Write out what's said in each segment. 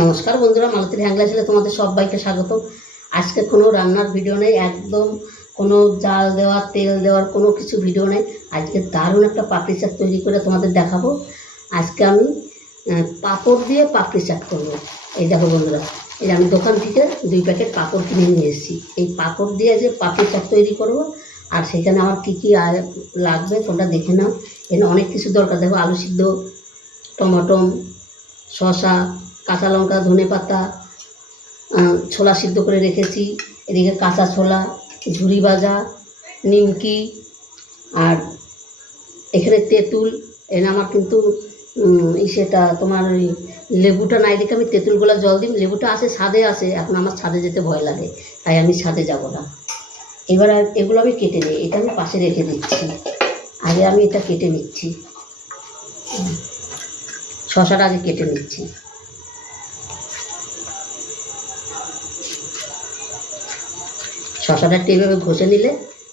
নমস্কার বন্ধুরা, মালতীর হ্যাংলা ছেলে তোমাদের সবাইকে স্বাগত। আজকে কোনো রান্নার ভিডিও নেই, একদম কোনো জাল দেওয়ার তেল দেওয়ার কোনো কিছু ভিডিও নেই। আজকে দারুণ একটা পাপড়ি চাট তৈরি করে তোমাদের দেখাবো। আজকে আমি পাঁপড় দিয়ে পাপড়ি চাট করবো। এই দেখো বন্ধুরা, এই আমি দোকান থেকে 2 প্যাকেট পাঁপড় কিনে নিয়ে এসেছি। এই পাঁপড় দিয়ে যে পাপড়ি চাট তৈরি করব, আর সেখানে আমার কী কী লাগবে তোমরা দেখে নাও। এখানে অনেক কিছু দরকার। দেখো, আলু সিদ্ধ, টমেটো, শসা, কাঁচা লঙ্কা, ধনে পাতা, ছোলা সিদ্ধ করে রেখেছি। এদিকে কাঁচা ছোলা, ঝুরি ভাজা, নিমকি, আর এখানে তেঁতুল। এখানে আমার কিন্তু সেটা তোমার ওই লেবুটা নাই দেখে আমি তেঁতুলগুলো জল দিই। লেবুটা আছে, ছাদে আছে, এখন আমার ছাদে যেতে ভয় লাগে, তাই আমি ছাদে যাব না। এবার এগুলো আমি কেটে নিই। এটা আমি পাশে রেখে দিচ্ছি। আগে আমি এটা কেটে নিচ্ছি। শসাটা আগে কেটে নিচ্ছি। শসাটা এইভাবে ঘষে নিলে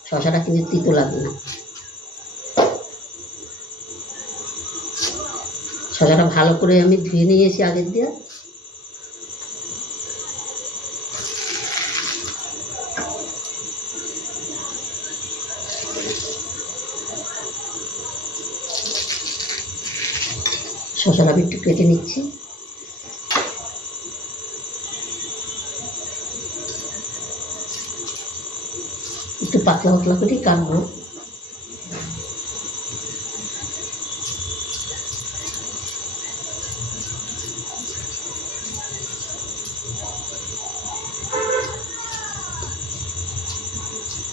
শসাটা কিন্তু তিতো লাগবে না। শসাটা ভালো করে আমি ধুয়ে নিয়েছি আগের দিয়ে। শসাটা আমি একটু কেটে নিচ্ছি। একটু পাতলা পাতলা করে কাটবো।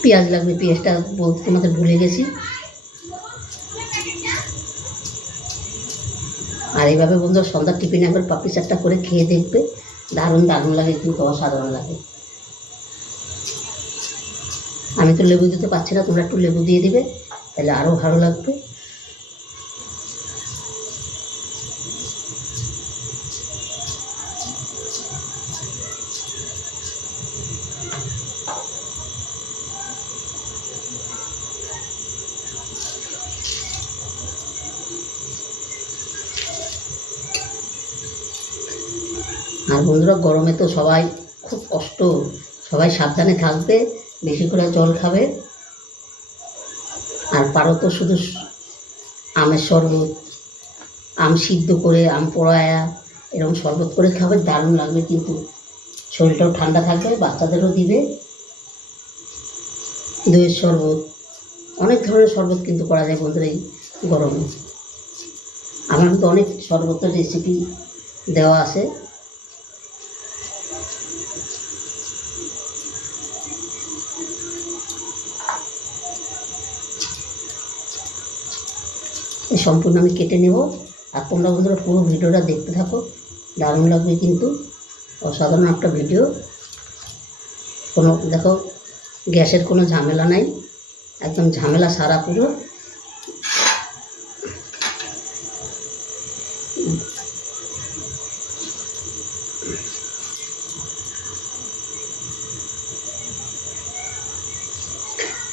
পেঁয়াজ লাগবে, পেঁয়াজটা বলতে তোমাদের ভুলে গেছি। আর এইভাবে বন্ধুরা সন্ধ্যার টিফিনে একবার পাপড়ি চাটটা করে খেয়ে দেখবে, দারুণ দারুণ লাগে, কিন্তু অসাধারণ লাগে। আমি তো লেবু দিতে পারছি না, তোমরা একটু লেবু দিয়ে দিবে, তাহলে আরও ভালো লাগবে। আর বন্ধুরা, গরমে তো সবাই খুব কষ্ট, সবাই সাবধানে থাকবে, বেশি করে জল খাবে। আর পারো তো শুধু আমের শরবত, আম সিদ্ধ করে, আম পোড়ায়া এরকম শরবত করে খাবে, দারুণ লাগবে, কিন্তু শরীরটাও ঠান্ডা থাকবে, বাচ্চাদেরও দিবে। দইয়ের শরবত, অনেক ধরনের শরবত কিন্তু করা যায় বন্ধুরা এই গরমে। আমার কিন্তু অনেক শরবতের রেসিপি দেওয়া আছে। সম্পূর্ণ আমি কেটে নেব, আর তোমরা বন্ধুরা পুরো ভিডিওটা দেখতে থাকো, দারুণ লাগবে কিন্তু, অসাধারণ একটা ভিডিও। কোনো দেখো, গ্যাসের কোনো ঝামেলা নাই, একদম ঝামেলা সারা পুরো।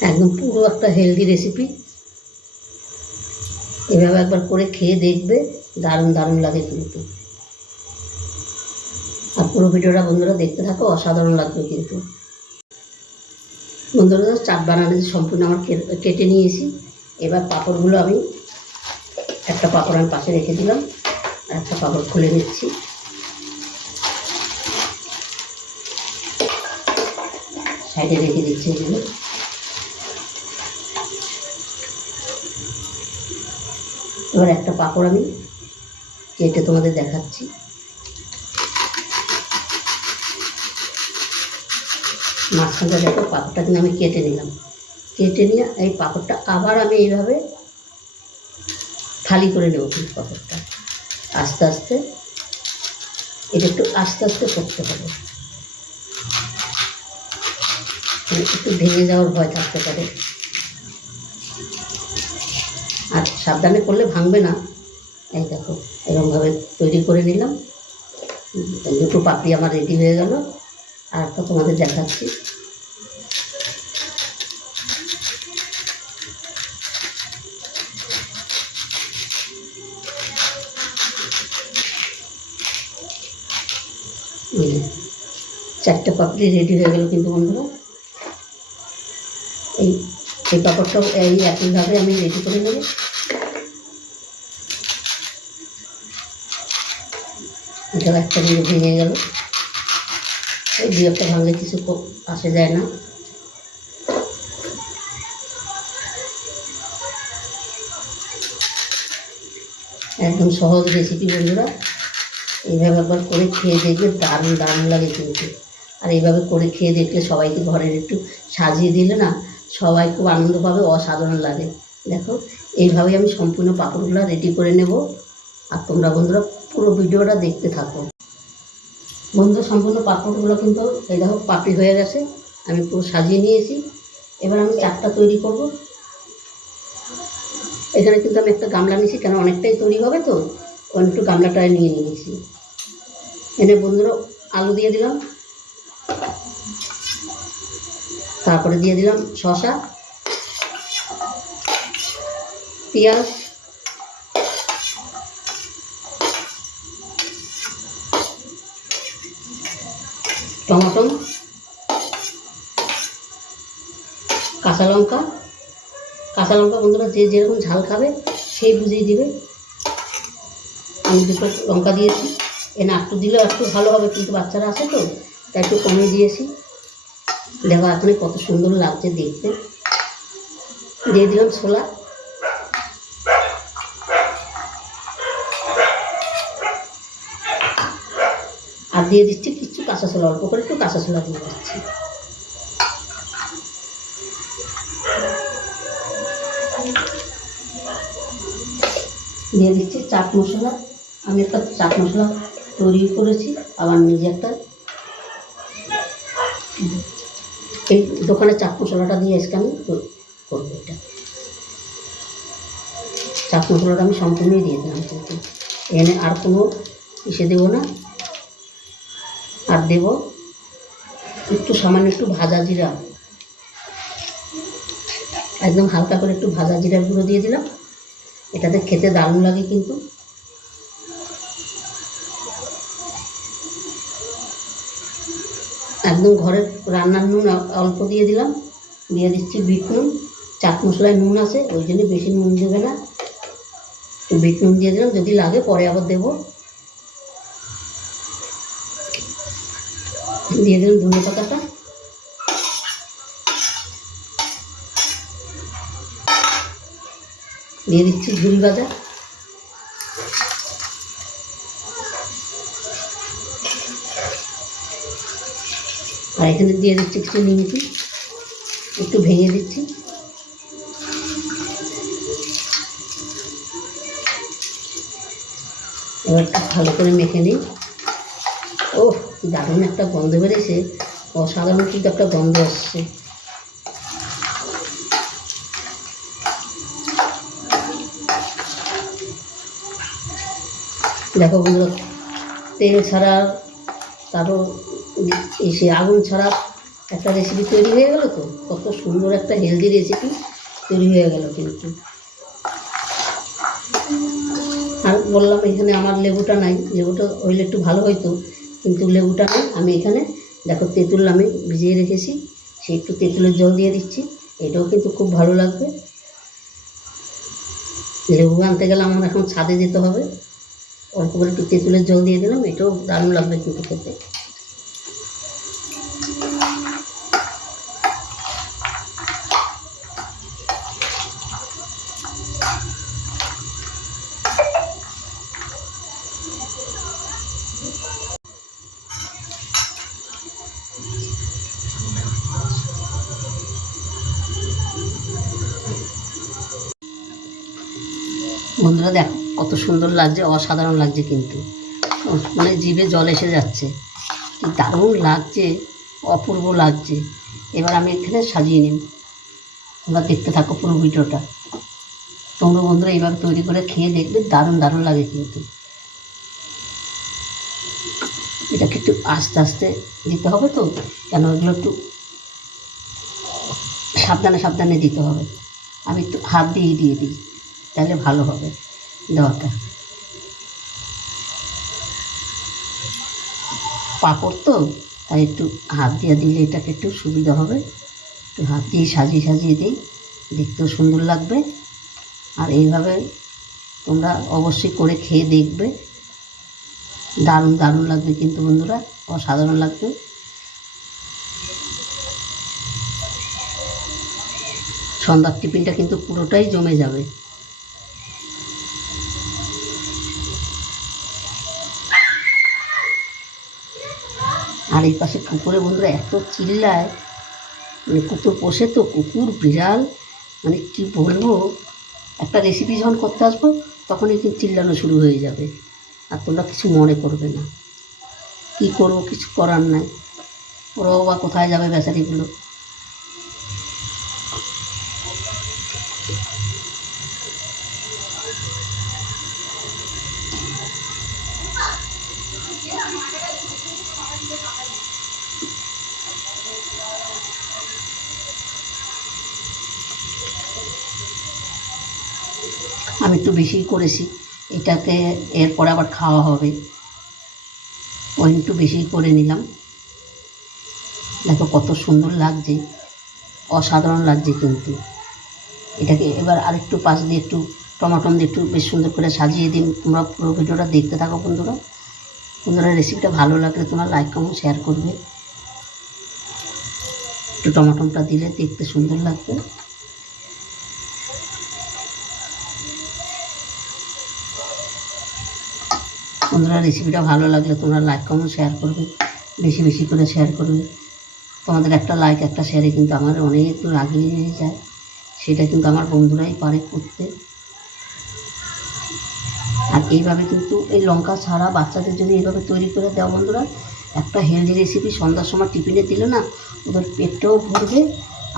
একদম পুরো একটা হেলদি রেসিপি। এভাবে একবার করে খেয়ে দেখবে, দারুণ দারুণ লাগে কিন্তু। আর পুরো ভিডিওটা বন্ধুরা দেখতে থাকো, অসাধারণ লাগবে কিন্তু। বন্ধুরা, চাট বানানো সম্পূর্ণ আমার কেটে নিয়েছি। এবার পাঁপড়গুলো আমি একটা পাঁপড় আমি পাশে রেখে দিলাম, আর একটা পাঁপড় খুলে নিচ্ছি। সাইডে রেখে দিচ্ছি এগুলো। এবার একটা পাঁপড় আমি কেটে তোমাদের দেখাচ্ছি। মাঝখানটা দেখো, পাঁপড়টা কিন্তু আমি কেটে নিলাম। কেটে নিয়ে এই পাঁপড়টা আবার আমি এইভাবে ফালি করে নেব। কিন্তু পাঁপড়টা আস্তে আস্তে, এটা একটু আস্তে আস্তে করতে হবে, একটু ভেঙে যাওয়ার ভয় থাকতে পারে। আর সাবধানে করলে ভাঙবে না। এই দেখো, এরকমভাবে তৈরি করে নিলাম। 2টো পাপড়ি আমার রেডি হয়ে গেল। আর একটা তোমাদের দেখাচ্ছি। এই 4টে পাপড়ি রেডি হয়ে গেল কিন্তু বন্ধুরা। এই এই পাপড়টাও এই একইভাবে আমি রেডি করে নেব। এটাও একটা ভেঙে গেল। এই 2-1টা ভাঙলে কিছু আসে যায় না। একদম সহজ রেসিপি বন্ধুরা, এইভাবে একবার করে খেয়ে দেখবে, দারুণ দারুণ লাগে কিন্তু। আর এইভাবে করে খেয়ে দেখলে সবাইকে ঘরের একটু সাজিয়ে দিলে না সবাই খুব আনন্দ পাবে, অসাধারণ লাগে। দেখো এইভাবেই আমি সম্পূর্ণ পাঁপড়গুলো রেডি করে নেব। আর তোমরা বন্ধুরা পুরো ভিডিওটা দেখতে থাকো। বন্ধুরা সম্পূর্ণ পাঁপড়গুলো কিন্তু এই দেখো পাপড়ি হয়ে গেছে, আমি পুরো সাজিয়ে নিয়েছি। এবার আমি 4টা তৈরি করব। এখানে কিন্তু আমি একটা গামলা নিয়েছি, কেন অনেকটাই তৈরি হবে তো একটু গামলাটায় নিয়ে নিয়েছি। এনে বন্ধুরা আলু দিয়ে দিলাম, তারপরে দিয়ে দিলাম শসা, পেঁয়াজ, টমেটো, কাঁচা লঙ্কা। কাঁচা লঙ্কা বন্ধুরা যে যেরকম ঝাল খাবে সেই বুঝিয়ে দিবে। আমি 2টো লঙ্কা দিয়েছি। এনে একটু দিলেও একটু ভালো হবে, কিন্তু বাচ্চারা আছে তো তাই একটু কমে দিয়েছি। দেখো এখন কত সুন্দর লাগছে দেখতে। দিয়ে দিলাম ছোলা, আর দিয়ে দিচ্ছি কিছু কাঁচা ছোলা, অল্প করে একটু কাঁচা ছোলা দিয়ে দিচ্ছি। দিয়ে দিচ্ছি চাট মশলা। আমি একটা চাট মশলা তৈরি করেছি, আবার নিজে একটা এই দোকানের চাট মশলাটা দিয়ে আজকে আমি করবো। এটা চাট মশলাটা আমি সম্পূর্ণই দিয়ে দিলাম, কিন্তু এনে আর কোনো ইসে দেবো না। আর দেব একটু সামান্য একটু ভাজা জিরা, একদম হালকা করে একটু ভাজা জিরার গুঁড়ো দিয়ে দিলাম। এটাতে খেতে দারুণ লাগে কিন্তু। একদম ঘরের রান্নার নুন অল্প দিয়ে দিলাম। দিয়ে দিচ্ছি বিট নুন। চাট মশলায় নুন আছে, ওই জন্য বেশি নুন দেবে না, বিট নুন দিয়ে দিলাম। যদি লাগে পরে আবার দেবো। দিয়ে দিলাম ধনে পাতাটা। দিয়ে দিচ্ছি ঝুরি ভাজা। আর এখানে দিয়ে দিচ্ছি কিছু নিমকি, একটু ভেঙে দিচ্ছি। এবার ভালো করে মেখে নিই। ও দারুণ একটা গন্ধ বেরিয়েছে, অসাধারণ কিন্তু একটা গন্ধ আসছে। দেখো বন্ধুরা তেল ছাড়া, তারপর এসে আগুন ছাড়া একটা রেসিপি তৈরি হয়ে গেল তো, কত সুন্দর একটা হেলদি রেসিপি তৈরি হয়ে গেল কিন্তু। আর বললাম এখানে আমার লেবুটা নাই, লেবুটা হইলে একটু ভালো হইতো, কিন্তু লেবুটা নেই। আমি এখানে দেখো তেঁতুল আমি ভিজিয়ে রেখেছি, সে একটু তেঁতুলের জল দিয়ে দিচ্ছি। এটাও কিন্তু খুব ভালো লাগবে। লেবু আনতে গেলে আমার এখন ছাদে যেতে হবে। অল্প করে একটু তেঁতুলের জল দিয়ে দিলাম, এটাও দারুণ লাগবে কিন্তু খেতে। বন্ধুরা দেখো কত সুন্দর লাগছে, অসাধারণ লাগছে কিন্তু, মানে জিভে জল এসে যাচ্ছে, কি দারুণ লাগছে, অপূর্ব লাগছে। এবার আমি এখানে সাজিয়ে নিই। তোমরা দেখতে থাকো পুরো ভিডিওটা। তোমরা বন্ধুরা এইভাবে তৈরি করে খেয়ে দেখবে, দারুণ দারুণ লাগে কিন্তু। এটাকে একটু আস্তে আস্তে দিতে হবে তো, কেন এগুলো একটু সাবধানে সাবধানে দিতে হবে। আমি একটু হাত দিয়ে দিই, তাহলে ভালো হবে দেওয়াটা। পাঁপড় তো, তাই একটু হাত দিয়ে দিলে এটাকে একটু সুবিধা হবে। একটু হাত দিয়ে সাজিয়ে সাজিয়ে দিই, দেখতেও সুন্দর লাগবে। আর এইভাবে তোমরা অবশ্যই করে খেয়ে দেখবে, দারুণ দারুণ লাগবে কিন্তু বন্ধুরা, অসাধারণ লাগবে। সন্ধ্যার টিফিনটা কিন্তু পুরোটাই জমে যাবে। আর এই পাশে কুকুরে বন্ধুরা এত চিল্লায়, মানে কুকুর পোষে তো, কুকুর বিড়াল, মানে কি বলবো। একটা রেসিপি যখন করতে আসবো তখনই কিন্তু চিল্লানো শুরু হয়ে যাবে। আর তোমরা কিছু মনে করবে না, কি করবো, কিছু করার নাই। ওরাও বা কোথায় যাবে বেচারিগুলো। আমি একটু বেশিই করেছি, এটাকে এরপরে আবার খাওয়া হবে, ওই একটু বেশিই করে নিলাম। দেখো কত সুন্দর লাগছে, অসাধারণ লাগছে কিন্তু। এটাকে এবার আরেকটু পাশ দিয়ে একটু টমাটো দিয়ে একটু বেশ সুন্দর করে সাজিয়ে দিন। তোমরা পুরো ভিডিওটা দেখতে থাকো বন্ধুরা। বন্ধুরা রেসিপিটা ভালো লাগলে তোমরা লাইক কমেন্ট শেয়ার করবে। একটু টমাটোটা দিলে দেখতে সুন্দর লাগবে। বন্ধুরা রেসিপিটা ভালো লাগলে তোমরা লাইক কমেন্ট শেয়ার করবে, বেশি বেশি করে শেয়ার করবে। তোমাদের একটা লাইক একটা শেয়ারে কিন্তু আমার অনেক দূর এগিয়ে নিয়ে যায়, সেটা কিন্তু আমার বন্ধুরাই পারে করতে। আর এইভাবে কিন্তু এই লঙ্কা ছাড়া বাচ্চাদের যদি এইভাবে তৈরি করে দেওয়া বন্ধুরা, একটা হেলদি রেসিপি সন্ধ্যার সময় টিফিনে দিলে না, ওদের পেটটাও ভরবে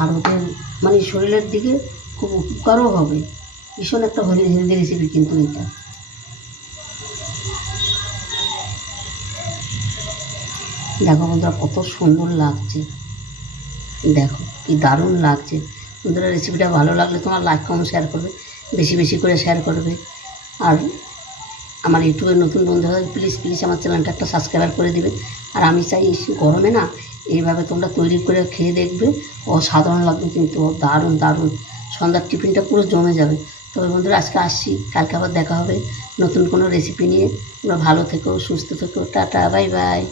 আর ওদের মানে শরীরের দিকে খুব উপকারও হবে। ভীষণ একটা হেলদি রেসিপি কিন্তু এটা। দেখো বন্ধুরা কত সুন্দর লাগছে, দেখো কি দারুণ লাগছে। বন্ধুরা রেসিপিটা ভালো লাগলে তোমার লাইক কমেন্ট শেয়ার করবে, বেশি বেশি করে শেয়ার করবে। আর আমার ইউটিউবের নতুন বন্ধুরা প্লিজ প্লিজ আমার চ্যানেলটা একটা সাবস্ক্রাইব করে দেবে। আর আমি চাই গরমে না এইভাবে তোমরা তৈরি করে খেয়ে দেখবে, অসাধারণ লাগবে কিন্তু, দারুণ দারুণ। সন্ধ্যার টিফিনটা পুরো জমে যাবে। তবে বন্ধুরা আজকে আসছি, কালকে আবার দেখা হবে নতুন কোনো রেসিপি নিয়ে। তোমরা ভালো থেকো, সুস্থ থেকো, টাটা, বাই বাই।